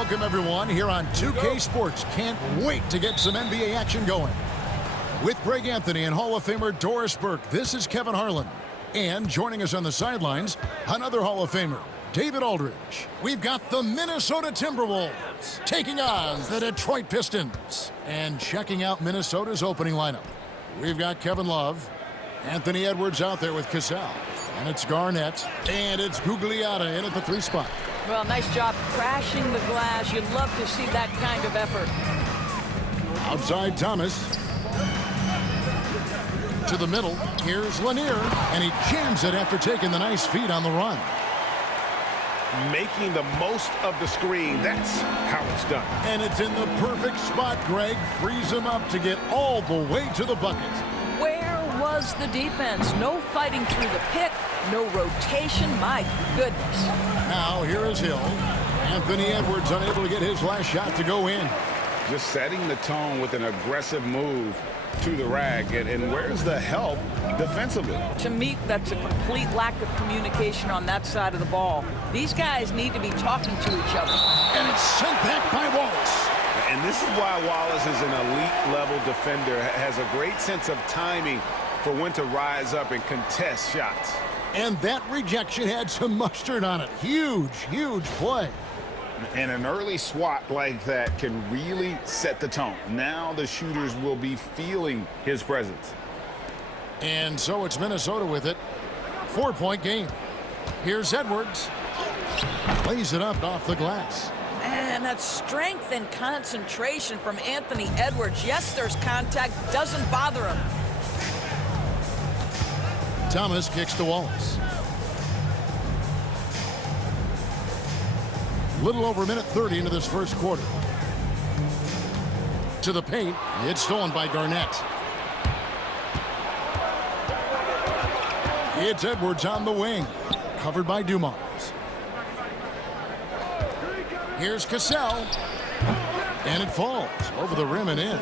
welcome everyone here on 2K Sports. Can't wait to get some NBA action going. With Greg Anthony and Hall of Famer Doris Burke, this is Kevin Harlan. And joining us on the sidelines, another Hall of Famer, David Aldridge. We've got the Minnesota Timberwolves taking on the Detroit Pistons. And checking out Minnesota's opening lineup, we've got Kevin Love, Anthony Edwards out there with Cassell. And it's Garnett, and it's Gugliotta in at the 3 spot. Well, nice job crashing the glass. You'd love to see that kind of effort. Outside Thomas. To the middle, here's Lanier, and he jams it after taking the nice feed on the run. Making the most of the screen, that's how it's done. And it's in the perfect spot, Greg. Frees him up to get all the way to the bucket. Where was the defense? No fighting through the pick, no rotation. My goodness. Now here is Hill. Anthony Edwards unable to get his last shot to go in. Just setting the tone with an aggressive move to the rack. And where's the help defensively? To me, that's a complete lack of communication on that side of the ball. These guys need to be talking to each other. And it's sent back by Wallace. And this is why Wallace is an elite-level defender, has a great sense of timing for when to rise up and contest shots. And that rejection had some mustard on it. Huge, huge play. And an early swat like that can really set the tone. Now the shooters will be feeling his presence. And so it's Minnesota with it. 4-point game. Here's Edwards. Plays it up off the glass. Man, that's strength and concentration from Anthony Edwards. Yes, there's contact. Doesn't bother him. Thomas kicks to Wallace. Little over a minute 30 into this first quarter. To the paint. It's stolen by Garnett. It's Edwards on the wing. Covered by Dumars. Here's Cassell. And it falls over the rim and in.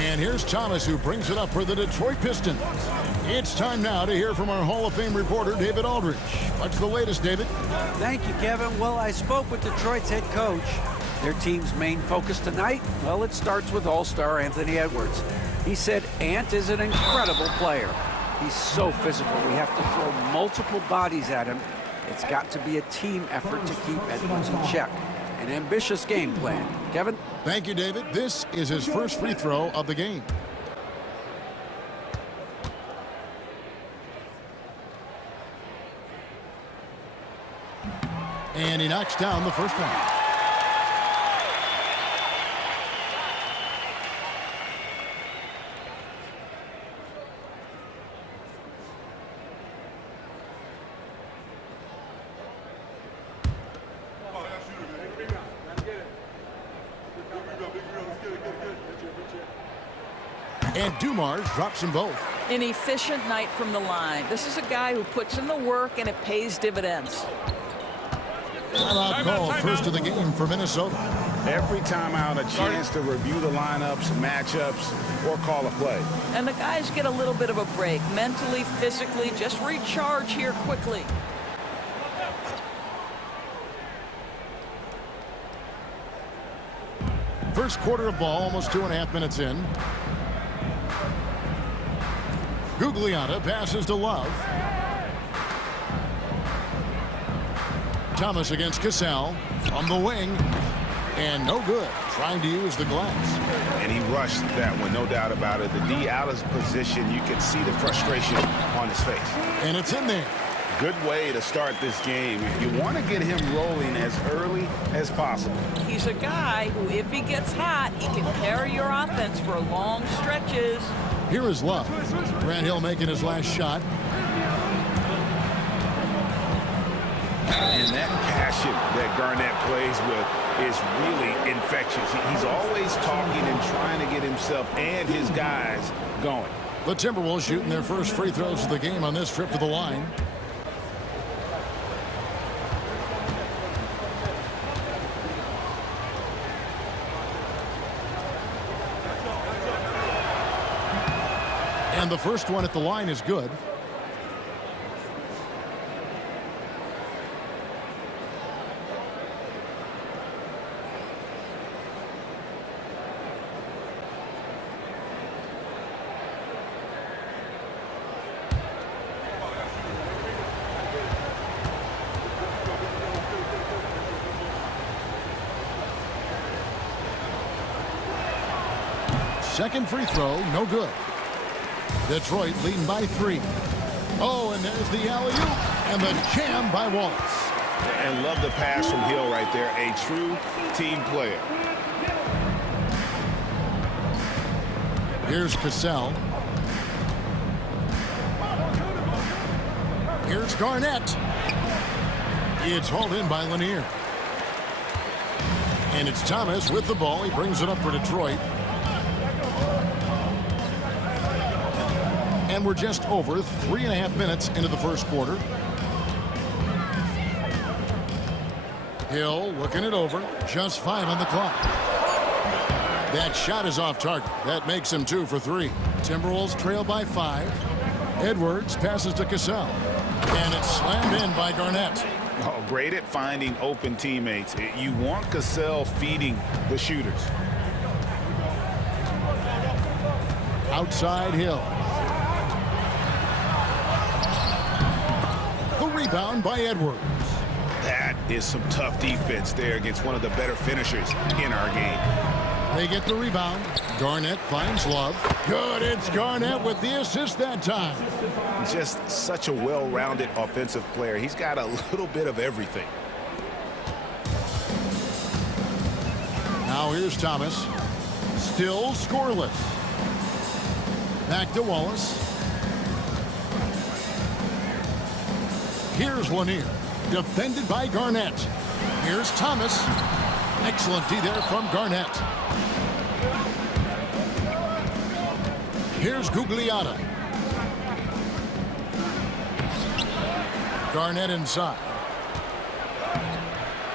And here's Thomas, who brings it up for the Detroit Pistons. It's time now to hear from our Hall of Fame reporter, David Aldridge. What's the latest, David? Thank you, Kevin. Well, I spoke with Detroit's head coach. Their team's main focus tonight, well, it starts with all-star Anthony Edwards. He said Ant is an incredible player. He's so physical. We have to throw multiple bodies at him. It's got to be a team effort to keep Edwards in check. An ambitious game plan. Kevin? Thank you, David. This is his first free throw of the game. And he knocks down the first one. And Dumars drops them both. An efficient night from the line. This is a guy who puts in the work and it pays dividends. Timeout call, first of the game for Minnesota. Every time out, a chance to review the lineups, matchups, or call a play. And the guys get a little bit of a break. Mentally, physically, just recharge here quickly. First quarter of ball, almost 2.5 minutes in. Gugliotta passes to Love. Thomas against Cassell on the wing. And no good. Trying to use the glass. And he rushed that one, no doubt about it. The D out of position, you can see the frustration on his face. And it's in there. Good way to start this game. You want to get him rolling as early as possible. He's a guy who, if he gets hot, he can carry your offense for long stretches. Here is Love. Grant Hill making his last shot. And that passion that Garnett plays with is really infectious. He's always talking and trying to get himself and his guys going. The Timberwolves shooting their first free throws of the game on this trip to the line. And the first one at the line is good. second free throw, no good. Detroit leading by 3. Oh, and there's the alley-oop and the jam by Wallace. And love the pass from Hill right there. A true team player. Here's Cassell. Here's Garnett. It's hauled in by Lanier. And it's Thomas with the ball. He brings it up for Detroit. And we're just over 3.5 minutes into the first quarter. Hill looking it over. Just 5 on the clock. That shot is off target. That makes him 2 for 3. Timberwolves trail by 5. Edwards passes to Cassell. And it's slammed in by Garnett. Oh, great at finding open teammates. You want Cassell feeding the shooters. Outside Hill. The rebound by Edwards. That is some tough defense there against one of the better finishers in our game. They get the rebound. Garnett finds Love. Good, it's Garnett with the assist that time. Just such a well-rounded offensive player. He's got a little bit of everything. Now here's Thomas. Still scoreless. Back to Wallace. Here's Lanier. Defended by Garnett. Here's Thomas. Excellent D there from Garnett. Here's Gugliotta. Garnett inside.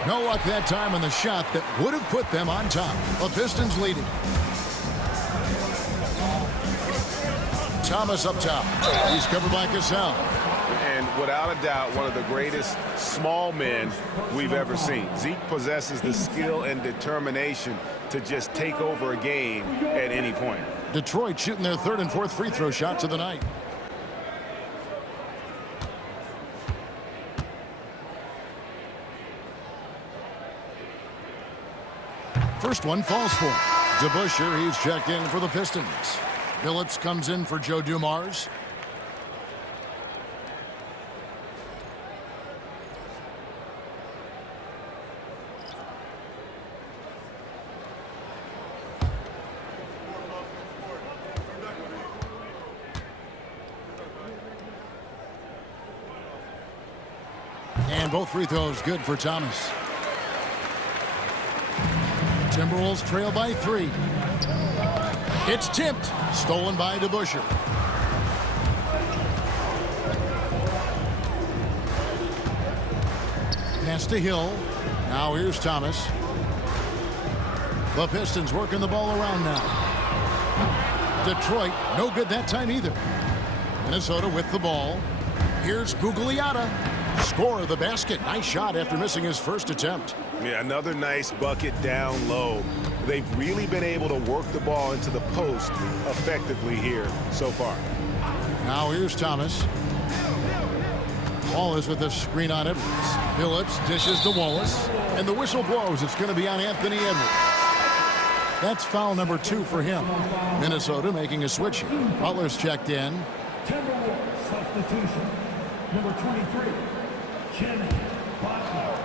No luck that time on the shot that would have put them on top. The Pistons leading. Thomas up top. He's covered by Cassell. And without a doubt, one of the greatest small men we've ever seen. Zeke possesses the skill and determination to just take over a game at any point. Detroit shooting their 3rd and 4th free throw shots of the night. First one falls for Debusschere. He's checked in for the Pistons. Billups comes in for Joe Dumars. And both free throws good for Thomas. Timberwolves trail by 3. It's tipped. Stolen by Debusschere. Pass to Hill. Now here's Thomas. The Pistons working the ball around now. Detroit, no good that time either. Minnesota with the ball. Here's Gugliotta. Score of the basket. Nice shot after missing his first attempt. Yeah, another nice bucket down low. They've really been able to work the ball into the post effectively here so far. Now here's Thomas. Wallace with the screen on Edwards. Billups dishes to Wallace. And the whistle blows. It's going to be on Anthony Edwards. That's foul number 2 for him. Minnesota making a switch here. Butler's checked in. Timberwolves substitution. Number 23, Jimmy Butler.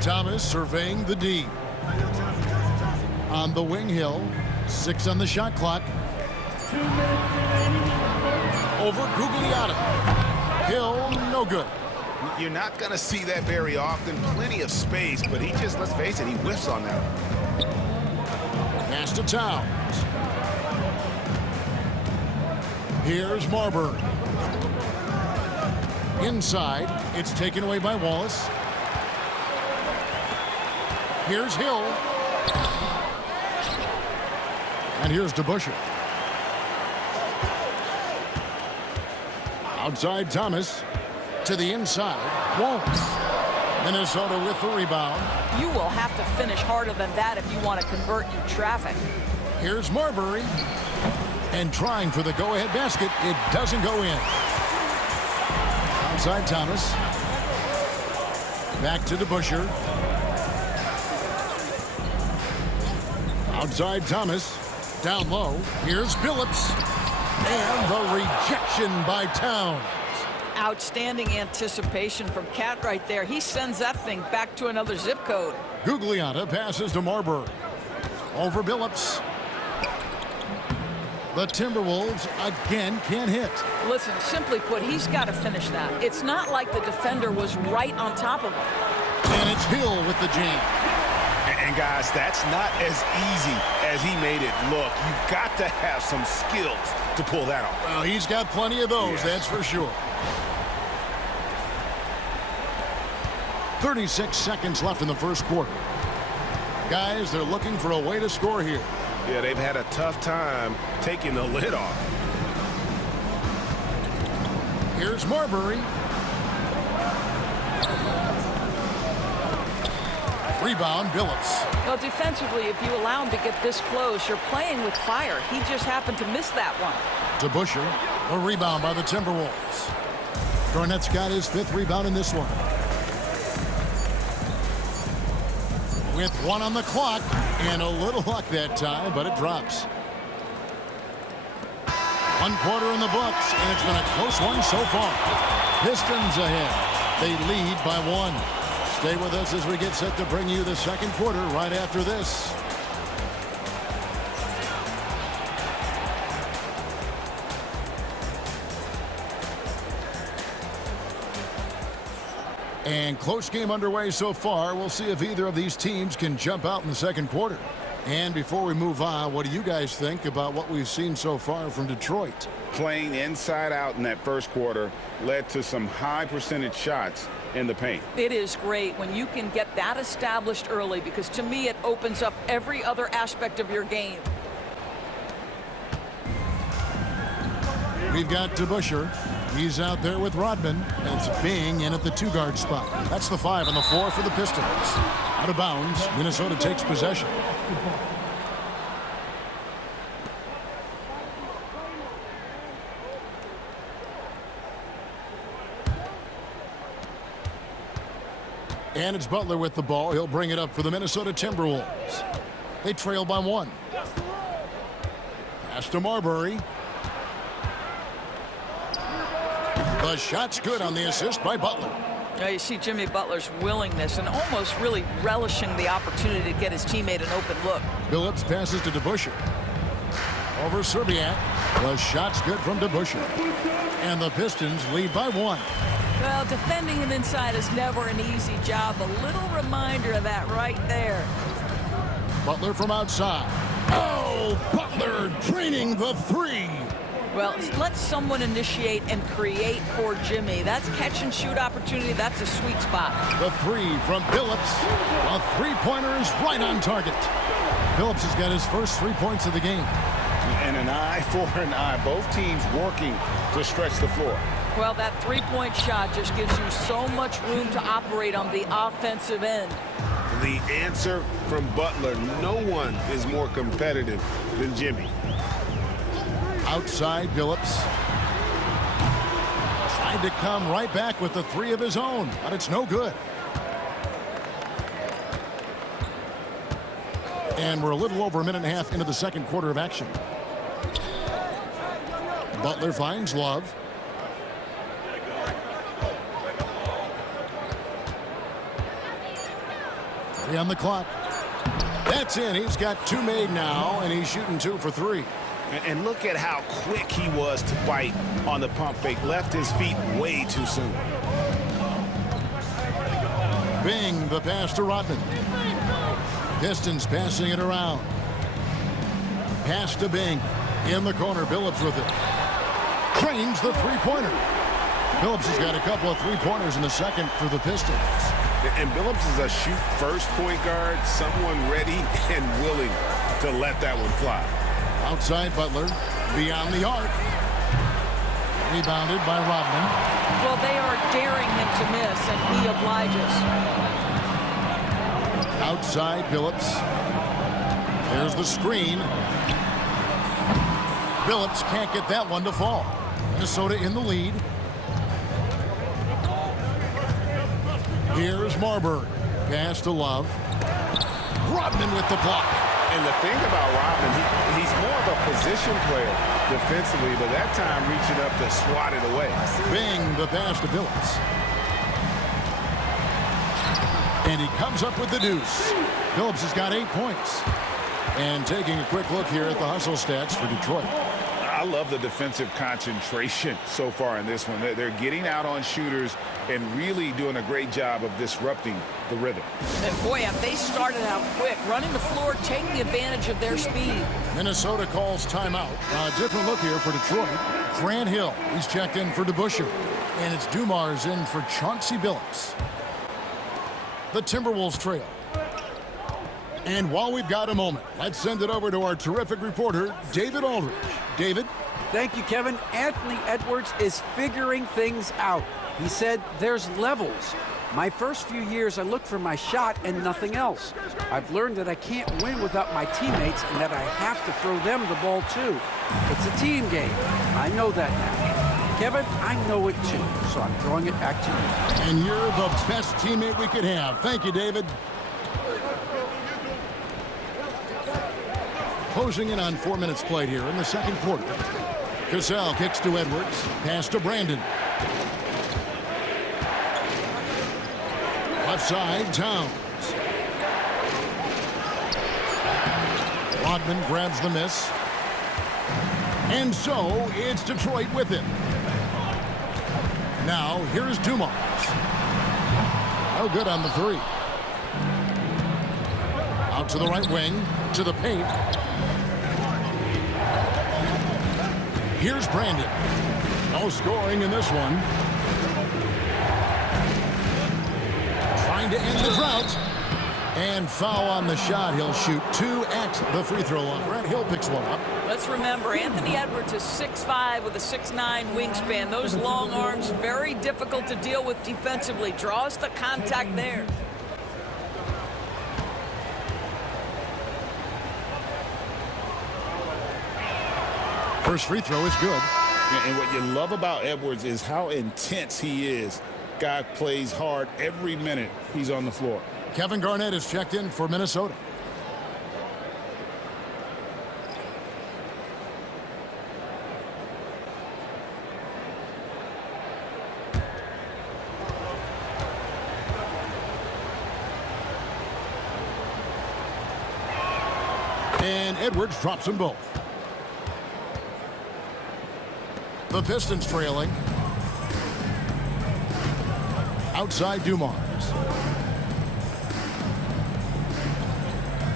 Thomas surveying the D. On the wing, Hill. 6 on the shot clock. 2 minutes remaining. Over Gugliotta. Hill, no good. You're not going to see that very often. Plenty of space, but he just, let's face it, he whiffs on that one. Pass to Towns. Here's Marbury. Inside, it's taken away by Wallace. Here's Hill. And here's Debusschere. Outside Thomas. To the inside, Wallace. Minnesota with the rebound. You will have to finish harder than that if you want to convert in traffic. Here's Marbury. And trying for the go-ahead basket. It doesn't go in. Outside Thomas. Back to Debusschere. Outside Thomas. Down low. Here's Billups. And the rejection by Towns. Outstanding anticipation from Cat right there. He sends that thing back to another zip code. Gugliotta passes to Marbury. Over Billups. The Timberwolves again can't hit. Listen, simply put, he's got to finish that. It's not like the defender was right on top of him. And it's Hill with the jam. And guys, that's not as easy as he made it look. You've got to have some skills to pull that off. Well, he's got plenty of those, that's for sure. 36 seconds left in the first quarter. Guys, they're looking for a way to score here. Yeah, they've had a tough time taking the lid off. Here's Marbury. Rebound, Billups. Well, defensively, if you allow him to get this close, you're playing with fire. He just happened to miss that one. Debusschere, a rebound by the Timberwolves. Garnett's got his 5th rebound in this one. With 1 on the clock, and a little luck that time, but it drops. 1 quarter in the books, and it's been a close one so far. Pistons ahead. They lead by 1. Stay with us as we get set to bring you the second quarter right after this. And close game underway so far. We'll see if either of these teams can jump out in the second quarter. And before we move on, what do you guys think about what we've seen so far from Detroit? Playing inside out in that first quarter led to some high percentage shots in the paint. It is great when you can get that established early, because to me it opens up every other aspect of your game. We've got Debusschere. He's out there with Rodman. It's Bing in at the 2-guard spot. That's the 5 and the 4 for the Pistons. Out of bounds, Minnesota takes possession. And it's Butler with the ball. He'll bring it up for the Minnesota Timberwolves. They trail by 1. Pass to Marbury. The shot's good on the assist by Butler. Now you see Jimmy Butler's willingness and almost really relishing the opportunity to get his teammate an open look. Billups passes to Debusschere. Over Szczerbiak. The shot's good from Debusschere. And the Pistons lead by 1. Well, defending him inside is never an easy job. A little reminder of that right there. Butler from outside. Oh, Butler draining the 3. Well, let someone initiate and create for Jimmy. That's catch and shoot opportunity. That's a sweet spot. The 3 from Billups. A 3-pointer is right on target. Billups has got his first 3 points of the game. And an eye for an eye. Both teams working to stretch the floor. Well, that 3-point shot just gives you so much room to operate on the offensive end. The answer from Butler. No one is more competitive than Jimmy. Outside, Billups. Tried to come right back with the 3 of his own, but it's no good. And we're a little over a minute and a half into the second quarter of action. Butler finds Love. On the clock. That's in. He's got 2 made now, and he's shooting 2 for 3. And look at how quick he was to bite on the pump fake. Left his feet way too soon. Bing, the pass to Rodman. Pistons passing it around. Pass to Bing. In the corner, Billups with it. Cranes the 3-pointer. Billups has got a couple of 3-pointers in the second for the Pistons. And Billups is a shoot-first point guard, someone ready and willing to let that one fly. Outside Butler, beyond the arc. Rebounded by Rodman. Well, they are daring him to miss, and he obliges. Outside Billups. There's the screen. Billups can't get that one to fall. Minnesota in the lead. Here's Marbury. Pass to Love. Rodman with the block. And the thing about Rodman, he's more of a position player defensively, but that time reaching up to swat it away. Bing, the pass to Billups. And he comes up with the deuce. Billups has got 8 points. And taking a quick look here at the hustle stats for Detroit. I love the defensive concentration so far in this one. They're getting out on shooters and really doing a great job of disrupting the rhythm. And boy, have they started out quick, running the floor, taking advantage of their speed. Minnesota calls timeout. A different look here for Detroit. Grant Hill, he's checked in for Debusschere. And it's Dumars in for Chauncey Billups. The Timberwolves trail. And while we've got a moment, let's send it over to our terrific reporter, David Aldridge. David? Thank you, Kevin. Anthony Edwards is figuring things out. He said there's levels. My first few years, I looked for my shot and nothing else. I've learned that I can't win without my teammates and that I have to throw them the ball too. It's a team game. I know that now. Kevin, I know it too, so I'm throwing it back to you. And you're the best teammate we could have. Thank you, David. Closing in on 4 minutes played here in the second quarter. Cassell kicks to Edwards. Pass to Brandon. Left side, Towns. Rodman grabs the miss. And so it's Detroit with it. Now here's Dumars. Oh, good on the three. Out to the right wing, to the paint. Here's Brandon. No scoring in this one. Trying to end the drought. And foul on the shot. He'll shoot 2 at the free throw line. Grant Hill picks one up. Let's remember, Anthony Edwards is 6'5" with a 6'9" wingspan. Those long arms, very difficult to deal with defensively. Draws the contact there. First free throw is good. And what you love about Edwards is how intense he is. Guy plays hard every minute he's on the floor. Kevin Garnett is checked in for Minnesota. And Edwards drops them both. The Pistons trailing. Outside Dumars.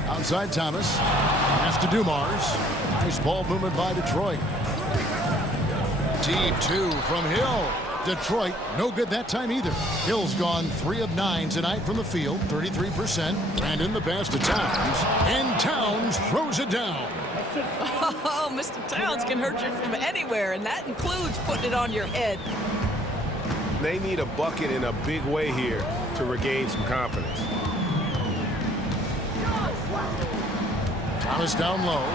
Outside Thomas. Pass to Dumars. Nice ball movement by Detroit. Deep 2 from Hill. Detroit, no good that time either. Hill's gone 3 of 9 tonight from the field, 33%. Brandon the pass to Towns. And Towns throws it down. Oh, Mr. Towns can hurt you from anywhere, and that includes putting it on your head. They need a bucket in a big way here to regain some confidence. Thomas down low.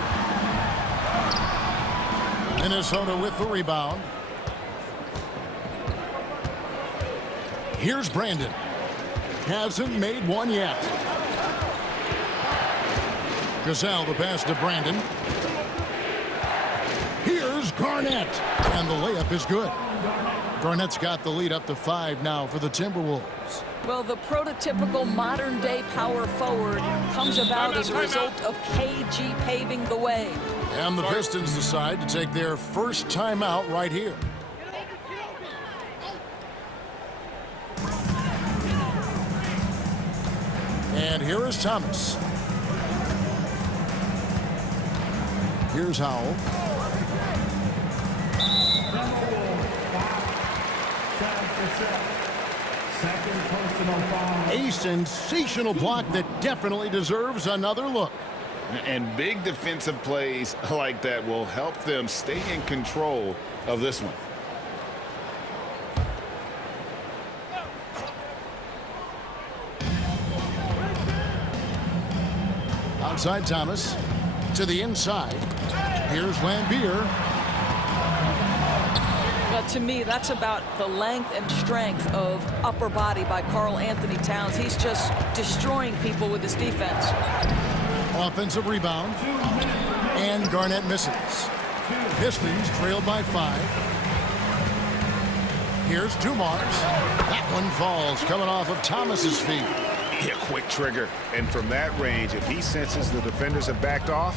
Minnesota with the rebound. Here's Brandon. Hasn't made one yet. Cassell the pass to Brandon. Here's Garnett. And the layup is good. Garnett's got the lead up to 5 now for the Timberwolves. Well, the prototypical modern-day power forward comes about as a result of KG paving the way. And the Pistons decide to take their first timeout right here. And here is Thomas. Here's Howell. Second personal foul. A sensational block that definitely deserves another look. And big defensive plays like that will help them stay in control of this one. Outside Thomas. To the inside. Here's Laimbeer. But to me, that's about the length and strength of upper body by Karl-Anthony Towns. He's just destroying people with his defense. Offensive rebound. And Garnett misses. Pistons trail by 5. Here's Dumars. That one falls, coming off of Thomas's feet. Yeah, quick trigger. And from that range, if he senses the defenders have backed off,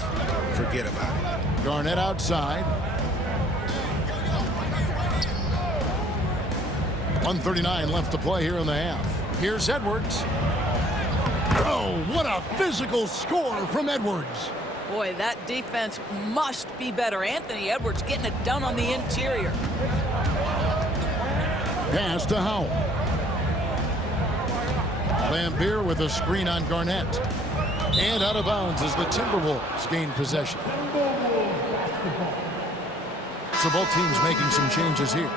forget about it. Garnett outside. 1:39 left to play here in the half. Here's Edwards. Oh, what a physical score from Edwards. Boy, that defense must be better. Anthony Edwards getting it done on the interior. Pass to Howell. Laimbeer with a screen on Garnett. And out of bounds as the Timberwolves gain possession. So both teams making some changes here.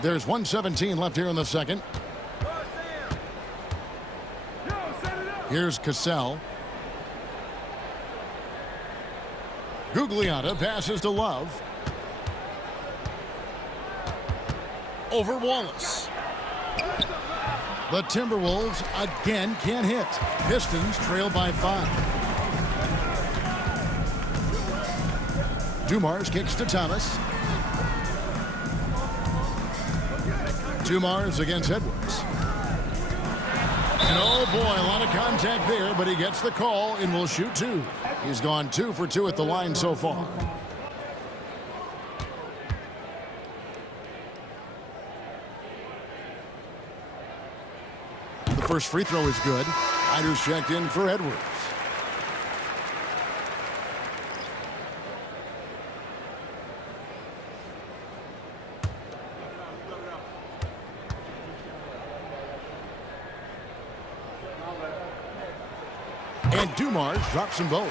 There's 1:17 left here in the second. Here's Cassell. Gugliotta passes to Love. Over Wallace. The Timberwolves again can't hit. Pistons trail by 5. Dumars kicks to Thomas. Dumars against Edwards. And oh boy, a lot of contact there, but he gets the call and will shoot 2. He's gone 2 for 2 at the line so far. The first free throw is good. Ryder's checked in for Edwards. And Dumars drops them both.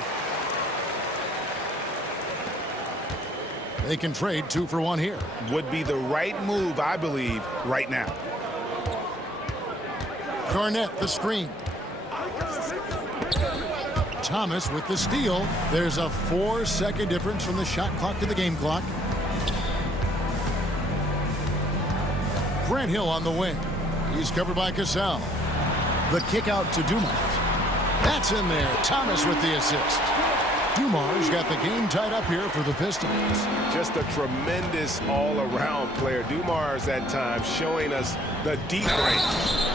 They can trade 2 for 1 here. Would be the right move, I believe, right now. Garnett the screen. Thomas with the steal. There's a 4-second difference from the shot clock to the game clock. Grant Hill on the wing. He's covered by Cassell. The kick out to Dumars. That's in there. Thomas with the assist. Dumars got the game tied up here for the Pistons. Just a tremendous all-around player. Dumars at times showing us the deep range.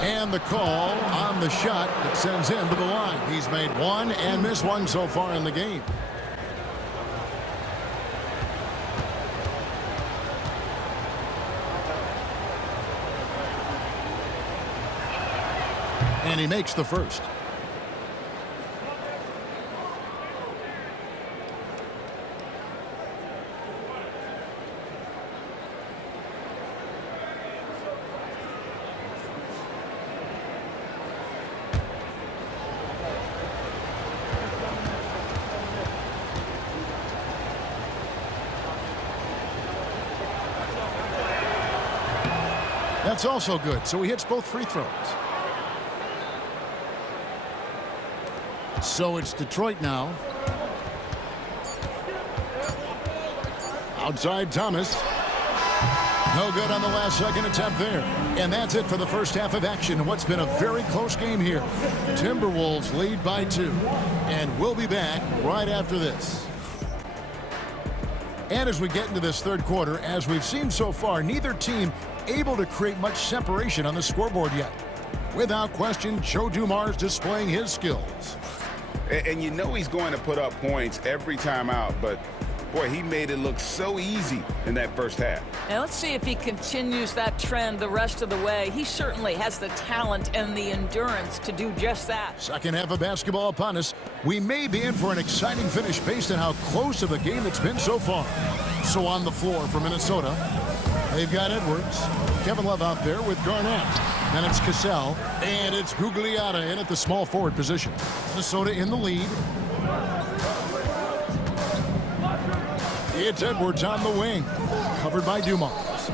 And the call on the shot that sends him to the line. He's made 1 and missed 1 so far in the game. And he makes the first. That's also good, so he hits both free throws. So it's Detroit now. Outside Thomas. No good on the last second attempt there. And that's it for the first half of action. What's been a very close game here. Timberwolves lead by 2. And we'll be back right after this. And as we get into this third quarter, as we've seen so far, neither team able to create much separation on the scoreboard yet. Without question, Joe Dumars displaying his skills. And you know he's going to put up points every time out, but boy, he made it look so easy in that first half. Now let's see if he continues that trend the rest of the way. He certainly has the talent and the endurance to do just that. Second half of basketball upon us. We may be in for an exciting finish based on how close of a game it's been so far. So on the floor for Minnesota, they've got Edwards. Kevin Love out there with Garnett. Then it's Cassell. And it's Gugliotta in at the small forward position. Minnesota in the lead. It's Edwards on the wing. Covered by Dumars.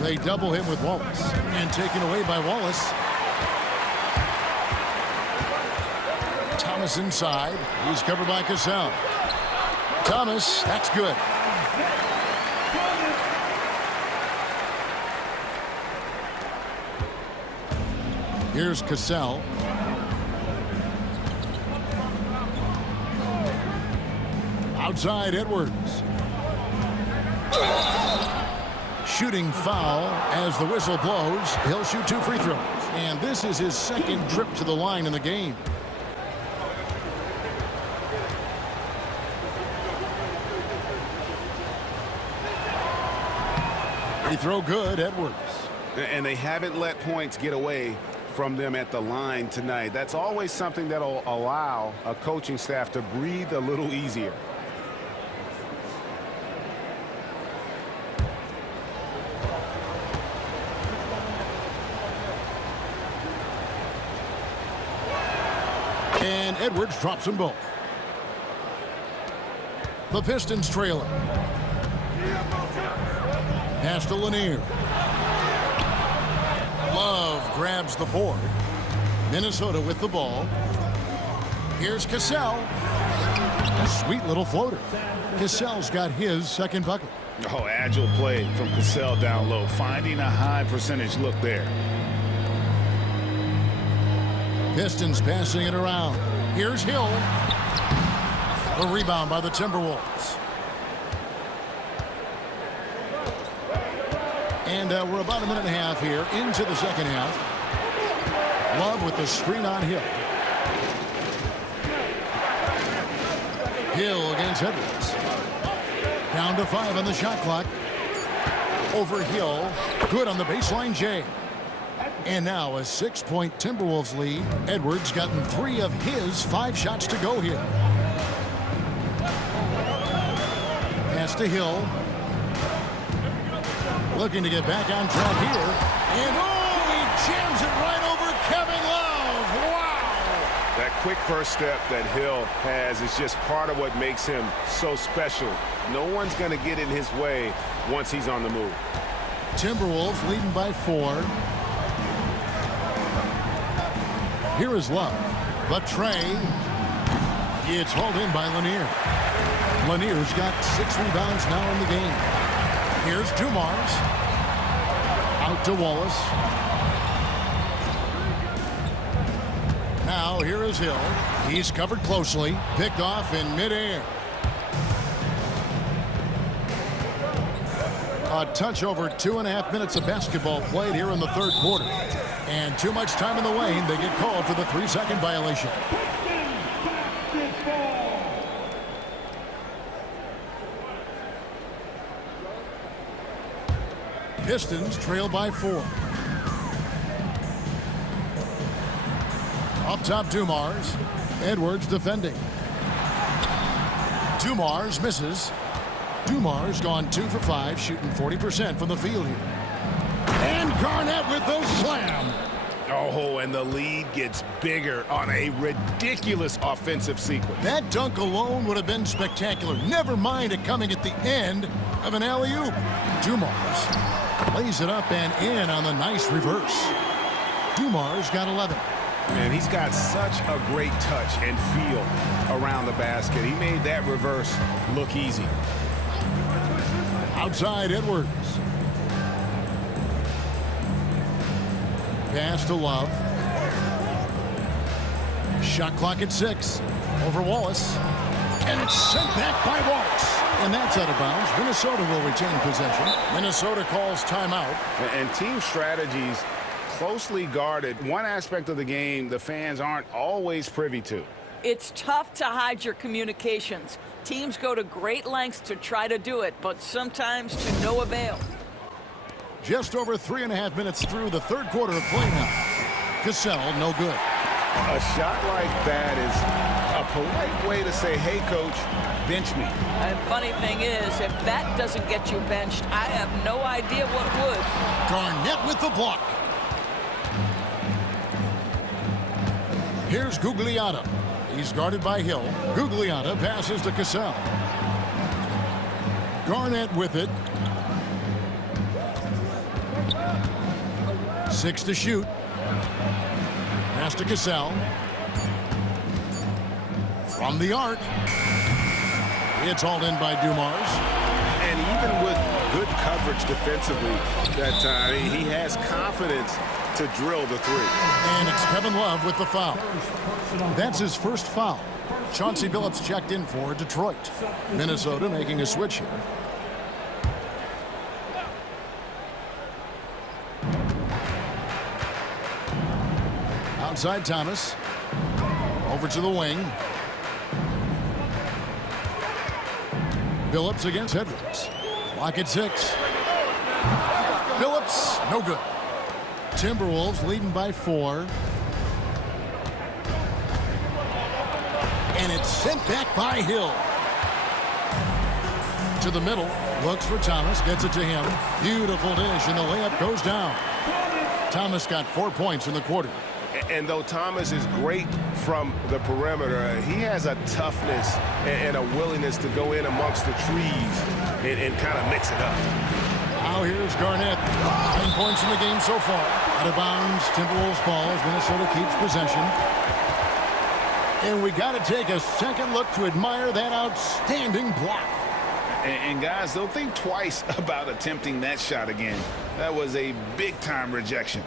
They double him with Wallace. And taken away by Wallace. Thomas inside. He's covered by Cassell. Thomas, that's good. Here's Cassell. Outside Edwards. Shooting foul as the whistle blows. He'll shoot 2 free throws. And this is his second trip to the line in the game. Free throw good, Edwards. And they haven't let points get away from them at the line tonight. That's always something that'll allow a coaching staff to breathe a little easier. And Edwards drops them both. The Pistons trailing. Pass to Lanier. Love grabs the board. Minnesota with the ball. Here's Cassell. A sweet little floater. Cassell's got his second bucket. Oh, agile play from Cassell down low, finding a high percentage look there. Pistons passing it around. Here's Hill. A rebound by the Timberwolves. And we're about a minute and a half here into the second half. Love with the screen on Hill. Hill against Edwards. Down to 5 on the shot clock. Over Hill. Good on the baseline, Jay. And now a 6-point Timberwolves lead. Edwards gotten 3 of his 5 shots to go here. Pass to Hill. Looking to get back on track here. And oh, he jams it right over Kevin Love. Wow. That quick first step that Hill has is just part of what makes him so special. No one's going to get in his way once he's on the move. Timberwolves leading by 4. Here is Love. The tray. It's hauled in by Lanier. Lanier's got 6 rebounds now in the game. Here's Dumars. Out to Wallace. Now here is Hill. He's covered closely. Picked off in midair. A touch over 2.5 minutes of basketball played here in the third quarter. And too much time in the lane. They get called for the 3-second violation. Pistons trail by 4. Up top, Dumars. Edwards defending. Dumars misses. Dumars gone 2 for 5, shooting 40% from the field here. And Garnett with the slam. Oh, and the lead gets bigger on a ridiculous offensive sequence. That dunk alone would have been spectacular. Never mind it coming at the end of an alley-oop. Dumars lays it up and in on the nice reverse. Dumars got 11. And he's got such a great touch and feel around the basket. He made that reverse look easy. Outside Edwards. Pass to Love. Shot clock at 6. Over Wallace. And it's sent back by Wallace. And that's out of bounds. Minnesota will retain possession. Minnesota calls timeout. And team strategies closely guarded. One aspect of the game the fans aren't always privy to. It's tough to hide your communications. Teams go to great lengths to try to do it, but sometimes to no avail. Just over 3.5 minutes through the third quarter of play now. Cassell, no good. A shot like that is a polite way to say, hey, coach, bench me. And funny thing is, if that doesn't get you benched, I have no idea what would. Garnett with the block. Here's Gugliotta. He's guarded by Hill. Gugliotta passes to Cassell. Garnett with it. 6 to shoot. Pass to Cassell. From the arc. It's hauled in by Dumars. And even with good coverage defensively that time, he has confidence to drill the three. And it's Kevin Love with the foul. That's his first foul. Chauncey Billups checked in for Detroit. Minnesota making a switch here. Outside Thomas. Over to the wing. Billups against Edwards. Clock at 6. Billups, no good. Timberwolves leading by 4. And it's sent back by Hill. To the middle. Looks for Thomas. Gets it to him. Beautiful dish, and the layup goes down. Thomas got 4 points in the quarter. And though Thomas is great from the perimeter, he has a toughness and a willingness to go in amongst the trees and kind of mix it up. Now here's Garnett. 9 points in the game so far. Out of bounds, Timberwolves ball as Minnesota keeps possession. And we got to take a second look to admire that outstanding block. And guys, don't think twice about attempting that shot again. That was a big-time rejection.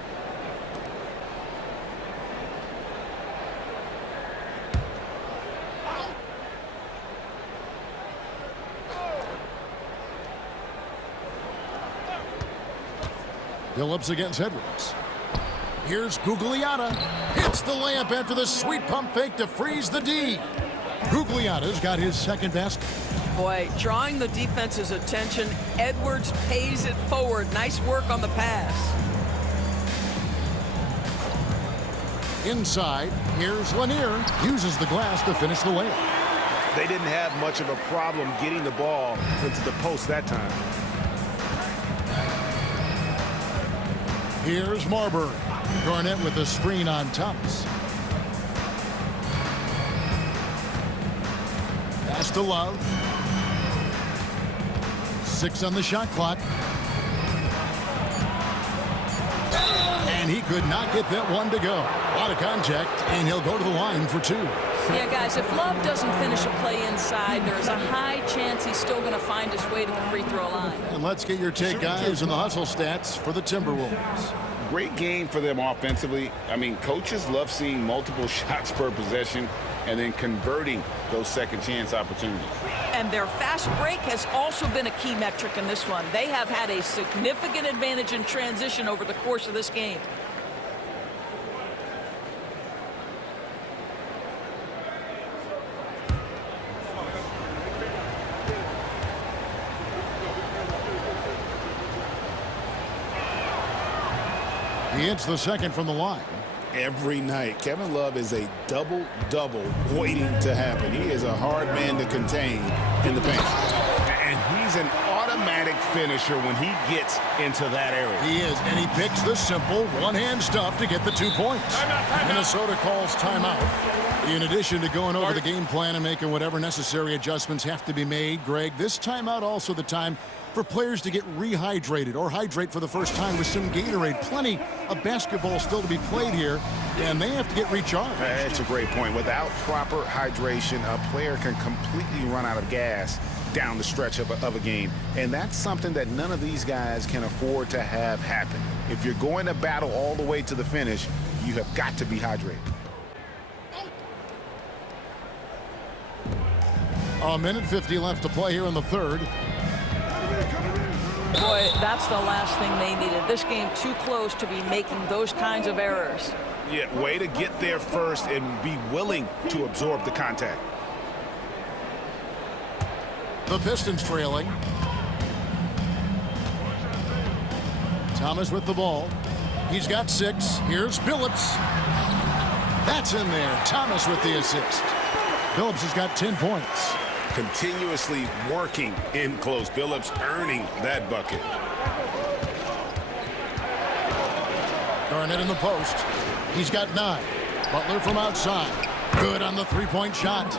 Billups against Edwards. Here's Gugliotta. Hits the layup after the sweet pump fake to freeze the D. Gugliotta's got his second basket. Boy, drawing the defense's attention, Edwards pays it forward. Nice work on the pass. Inside, here's Lanier. Uses the glass to finish the layup. They didn't have much of a problem getting the ball into the post that time. Here's Marbury. Garnett with the screen on Thomas. Pass to Love. 6 on the shot clock. And he could not get that one to go. A lot of contact, and he'll go to the line for 2. Yeah, guys, if Love doesn't finish a play inside, there's a high chance he's still going to find his way to the free throw line. And let's get your take, guys, on the hustle stats for the Timberwolves. Great game for them offensively. I mean, coaches love seeing multiple shots per possession and then converting those second chance opportunities. And their fast break has also been a key metric in this one. They have had a significant advantage in transition over the course of this game. He hits the second from the line. Every night, Kevin Love is a double-double waiting to happen. He is a hard man to contain in the paint. And he's an automatic finisher when he gets into that area. He is, and he picks the simple one-hand stuff to get the 2 points. Minnesota calls timeout. In addition to going over the game plan and making whatever necessary adjustments have to be made, Greg, this timeout also the time for players to get rehydrated or hydrate for the first time with some Gatorade. Plenty of basketball still to be played here, and they have to get recharged. That's a great point. Without proper hydration, a player can completely run out of gas down the stretch of a game. And that's something that none of these guys can afford to have happen. If you're going to battle all the way to the finish, you have got to be hydrated. A minute 50 left to play here in the third. Boy, that's the last thing they needed. This game too close to be making those kinds of errors. Yeah, way to get there first and be willing to absorb the contact. The Pistons trailing. Thomas with the ball. He's got 6. Here's Billups. That's in there. Thomas with the assist. Billups has got 10 points. Continuously working in close. Billups earning that bucket. Garnett in the post. He's got 9. Butler from outside. Good on the three-point shot.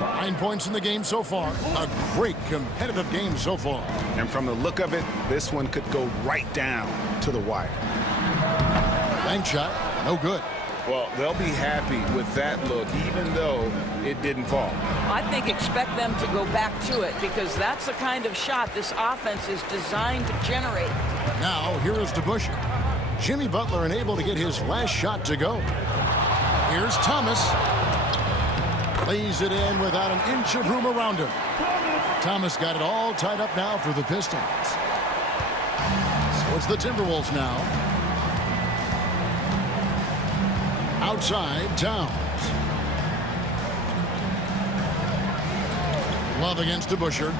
9 points in the game so far. A great competitive game so far. And from the look of it, this one could go right down to the wire. Bank shot. No good. Well, they'll be happy with that look, even though it didn't fall. I think expect them to go back to it because that's the kind of shot this offense is designed to generate. Now, here is Debusschere. Jimmy Butler unable to get his last shot to go. Here's Thomas. Lays it in without an inch of room around him. Thomas got it all tied up now for the Pistons. So it's the Timberwolves now. Outside, Towns. Love against Debusschere.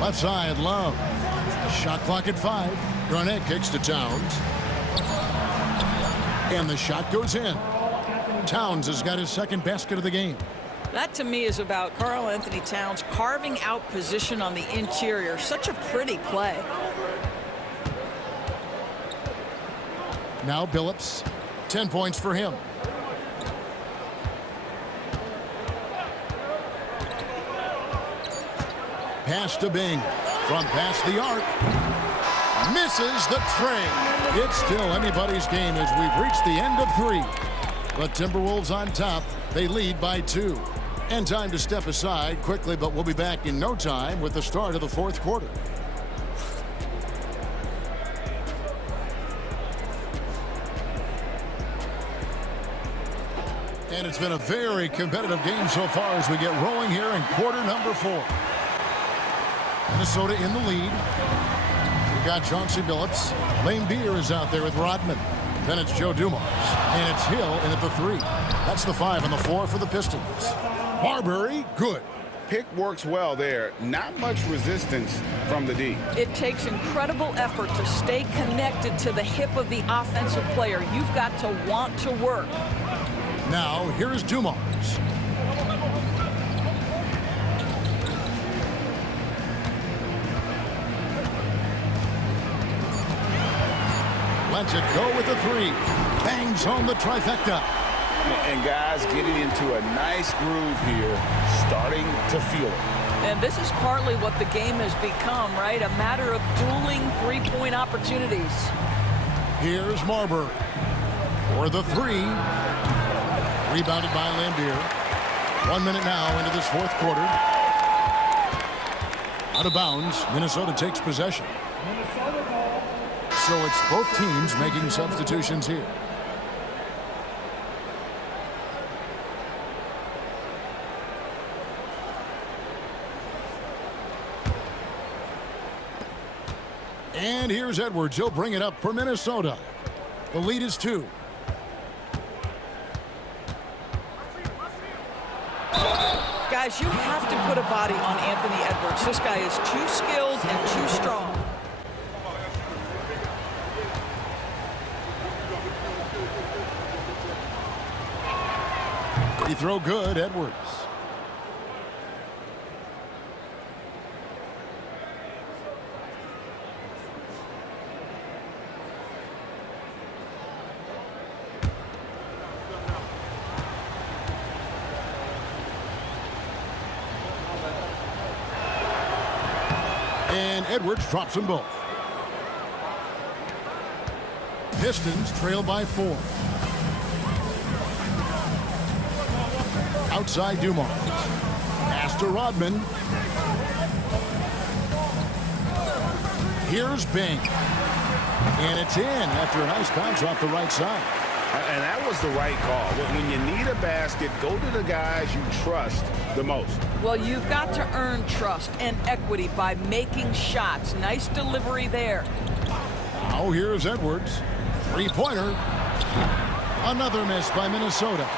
Left side, Love. Shot clock at 5. Garnett kicks to Towns. And the shot goes in. Towns has got his second basket of the game. That to me is about Karl-Anthony Towns carving out position on the interior. Such a pretty play. Now Billups. 10 points for him. Pass to Bing. From past the arc. Misses the tray. It's still anybody's game as we've reached the end of 3. The Timberwolves on top. They lead by 2. And time to step aside quickly, but we'll be back in no time with the start of the 4th quarter. And it's been a very competitive game so far as we get rolling here in quarter number 4. Minnesota in the lead. We've got Chauncey Billups. Laimbeer is out there with Rodman. Then it's Joe Dumars. And it's Hill in at the 3. That's the 5 and the 4 for the Pistons. Marbury, good. Pick works well there. Not much resistance from the D. It takes incredible effort to stay connected to the hip of the offensive player. You've got to want to work. Now, here is Dumars. Lets it go with the 3. Bangs home the trifecta. And guys getting into a nice groove here, starting to feel it. And this is partly what the game has become, right? A matter of dueling three-point opportunities. Here's Marbury for the 3. Rebounded by Laimbeer. 1 minute now into this 4th quarter. Out of bounds. Minnesota takes possession. So it's both teams making substitutions here. And here's Edwards. He'll bring it up for Minnesota. The lead is 2. Guys, you have to put a body on Anthony Edwards. This guy is too skilled and too strong. He throw good, Edwards. And Edwards drops them both. Pistons trail by 4. Outside Dumars. Pass to Rodman. Here's Bing. And it's in after a nice bounce off the right side. And that was the right call. When you need a basket, go to the guys you trust the most. Well, you've got to earn trust and equity by making shots. Nice delivery there. Now here's Edwards. 3-pointer. Another miss by Minnesota.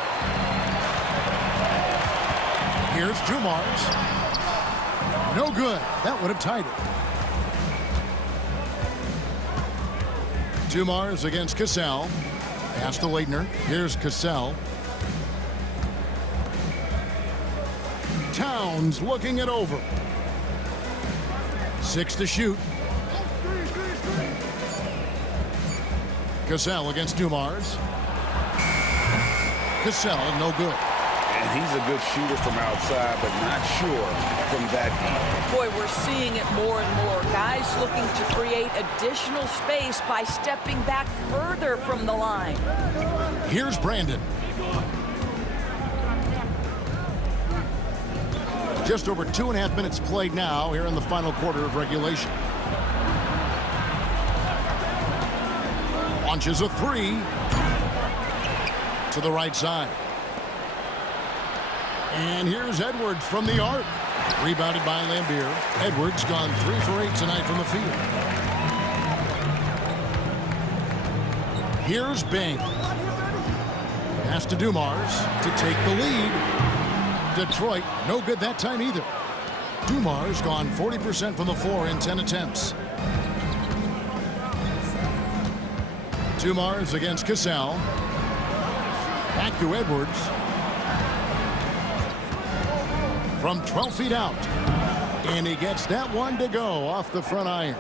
Here's Dumars. No good. That would have tied it. Dumars against Cassell. Pass to Laettner. Here's Cassell. Towns looking it over. 6 to shoot. Cassell against Dumars. Cassell, no good. And he's a good shooter from outside, but not sure from that deep. Boy, we're seeing it more and more. Guys looking to create additional space by stepping back further from the line. Here's Brandon. Just over 2.5 minutes played now here in the final quarter of regulation. Launches a three to the right side. And here's Edwards from the arc. Rebounded by Laimbeer. Edwards gone 3 for 8 tonight from the field. Here's Bing. Pass to Dumars to take the lead. Detroit, no good that time either. Dumars gone 40% from the floor in 10 attempts. Dumars against Cassell. Back to Edwards. From 12 feet out. And he gets that one to go off the front iron.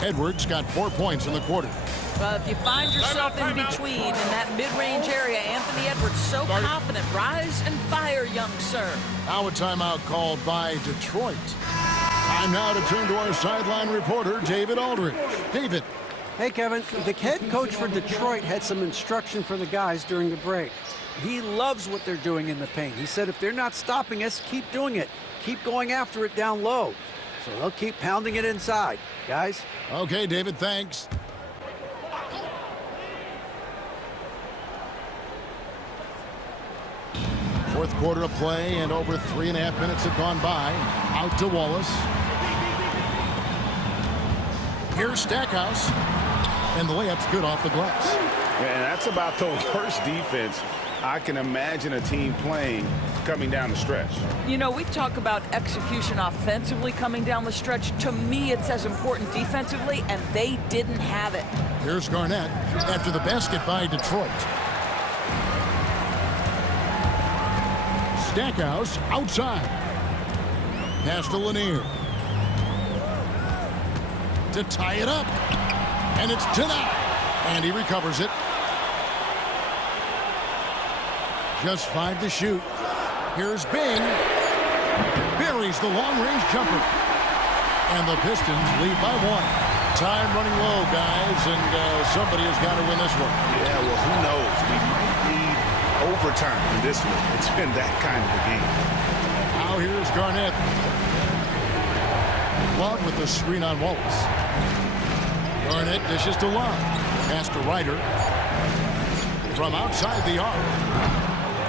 Edwards got 4 points in the quarter. Well, if you find yourself in between in that mid-range area, Anthony Edwards so confident. Rise and fire, young sir. Now a timeout called by Detroit. Time now to turn to our sideline reporter, David Aldridge. David. Hey, Kevin. The head coach for Detroit had some instruction for the guys during the break. He loves what they're doing in the paint. He said if they're not stopping us, keep doing it. Keep going after it down low. So they'll keep pounding it inside, guys. Okay, David, thanks. Fourth quarter of play, and over 3.5 minutes have gone by. Out to Wallace. Here's Stackhouse. And the layup's good off the glass. And that's about the worst defense I can imagine a team playing coming down the stretch. You know, we talk about execution offensively coming down the stretch. To me, it's as important defensively, and they didn't have it. Here's Garnett after the basket by Detroit. Stackhouse outside. Pass to Lanier. To tie it up. And it's denied. And he recovers it. Just 5 to shoot. Here's Bing. Buries the long-range jumper. And the Pistons lead by 1. Time running low, guys, and somebody has got to win this one. Yeah, well, who knows? We might need overtime in this one. It's been that kind of a game. Now here's Garnett. Love with the screen on Wallace. Garnett dishes to Love. Pass to Ryder. From outside the arc.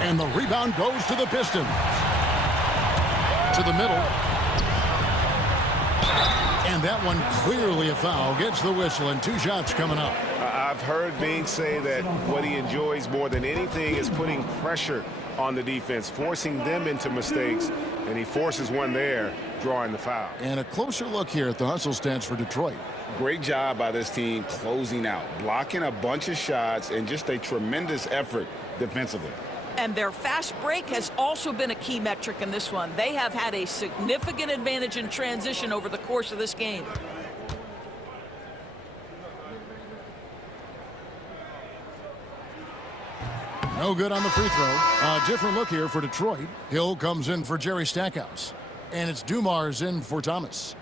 And the rebound goes to the Pistons. To the middle. And that one clearly a foul. Gets the whistle, and 2 shots coming up. I've heard Bing say that what he enjoys more than anything is putting pressure on the defense, forcing them into mistakes, and he forces one there, drawing the foul. And a closer look here at the hustle stats for Detroit. Great job by this team closing out, blocking a bunch of shots, and just a tremendous effort defensively. And their fast break has also been a key metric in this one. They have had a significant advantage in transition over the course of this game. No good on the free throw. A different look here for Detroit. Hill comes in for Jerry Stackhouse. And it's Dumars in for Thomas.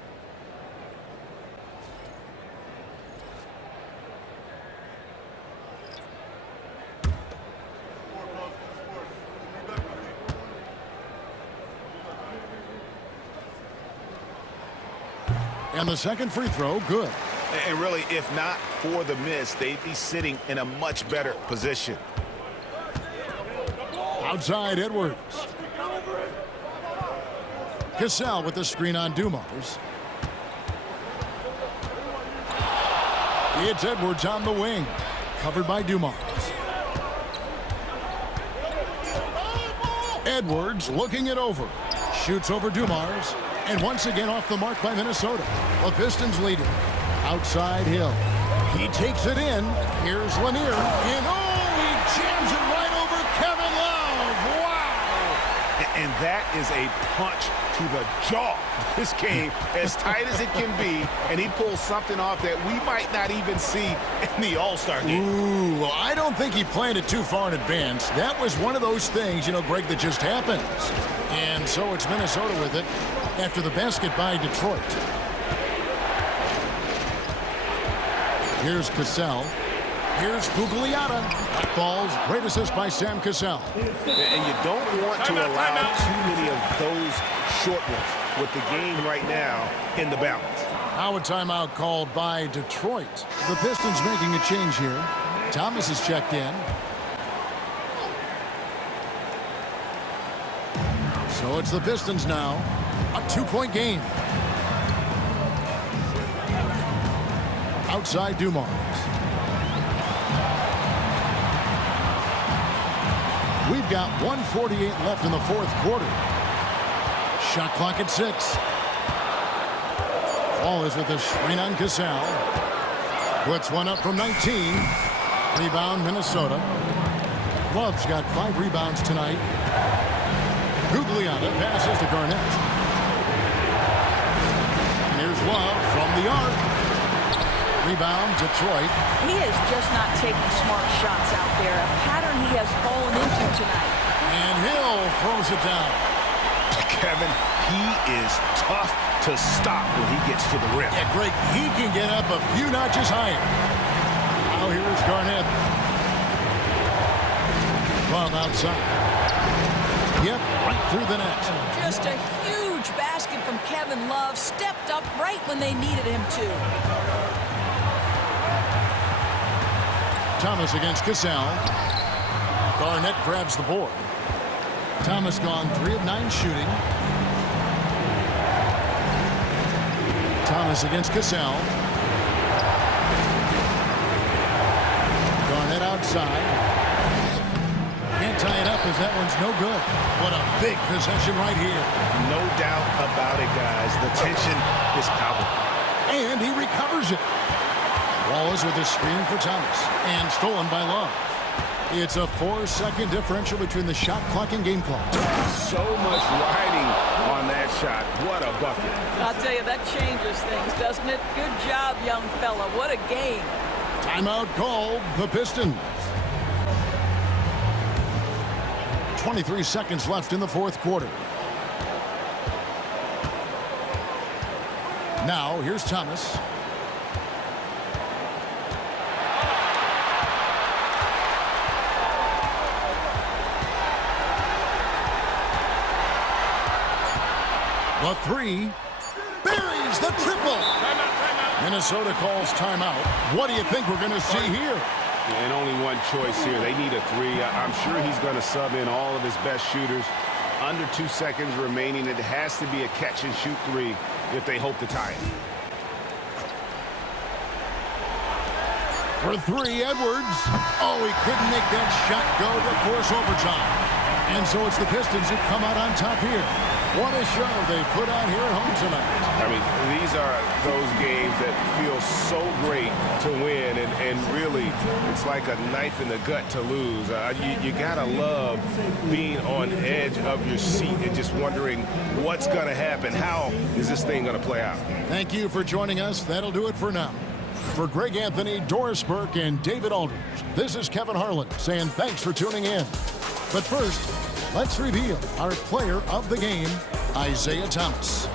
And the second free throw, good. And really, if not for the miss, they'd be sitting in a much better position. Outside Edwards. Cassell with the screen on Dumars. It's Edwards on the wing. Covered by Dumars. Edwards looking it over. Shoots over Dumars. And once again off the mark by Minnesota. The Pistons lead it. Outside Hill. He takes it in. Here's Lanier. And he jams it right over Kevin Love. Wow! And that is a punch to the jaw this game, as tight as it can be, and he pulls something off that we might not even see in the All-Star game. Ooh, well, I don't think he planned it too far in advance. That was one of those things, you know, Greg, that just happens. And so it's Minnesota with it after the basket by Detroit. Here's Cassell. Here's Gugliotta. Falls. Great assist by Sam Cassell. And you don't want to allow too many of those short ones with the game right now in the balance. Now a timeout called by Detroit. The Pistons making a change here. Thomas is checked in. So it's the Pistons now. A 2-point game. Outside Dumars. We've got 1:48 left in the fourth quarter. Shot clock at 6. Wallace with a screen on Cassell. Puts one up from 19. Rebound Minnesota. Love's got 5 rebounds tonight. Gugliotta passes to Garnett. And here's Love from the arc. Rebound Detroit. He is just not taking smart shots out there. A pattern he has fallen into tonight. And Hill throws it down. Kevin, he is tough to stop when he gets to the rim. Yeah, Greg, he can get up a few notches higher. Now here's Garnett. Love outside. Yep, right through the net. Just a huge basket from Kevin Love. Stepped up right when they needed him to. Thomas against Cassell. Garnett grabs the board. Thomas gone 3 of 9 shooting. Thomas against Cassell. Garnett outside. Can't tie it up as that one's no good. What a big possession right here. No doubt about it, guys. The tension is palpable. And he recovers it. Wallace with a screen for Thomas. And stolen by Love. It's a 4-second differential between the shot clock and game clock. So much riding on that shot. What a bucket. I'll tell you, that changes things, doesn't it? Good job, young fella. What a game. Timeout called the Pistons. 23 seconds left in the fourth quarter. Now, here's Thomas. The 3. Buries the triple. Minnesota calls timeout. What do you think we're going to see here? And only one choice here. They need a 3. I'm sure he's going to sub in all of his best shooters. Under 2 seconds remaining. It has to be a catch-and-shoot 3 if they hope to tie it. For 3, Edwards. Oh, he couldn't make that shot go to force overtime. And so it's the Pistons who come out on top here. What a show they put on here at home tonight. I mean, these are those games that feel so great to win, and really, it's like a knife in the gut to lose. You gotta love being on edge of your seat and just wondering what's gonna happen. How is this thing gonna play out? Thank you for joining us. That'll do it for now. For Greg Anthony, Doris Burke, and David Aldridge, this is Kevin Harlan saying thanks for tuning in. But first, let's reveal our player of the game, Isiah Thomas.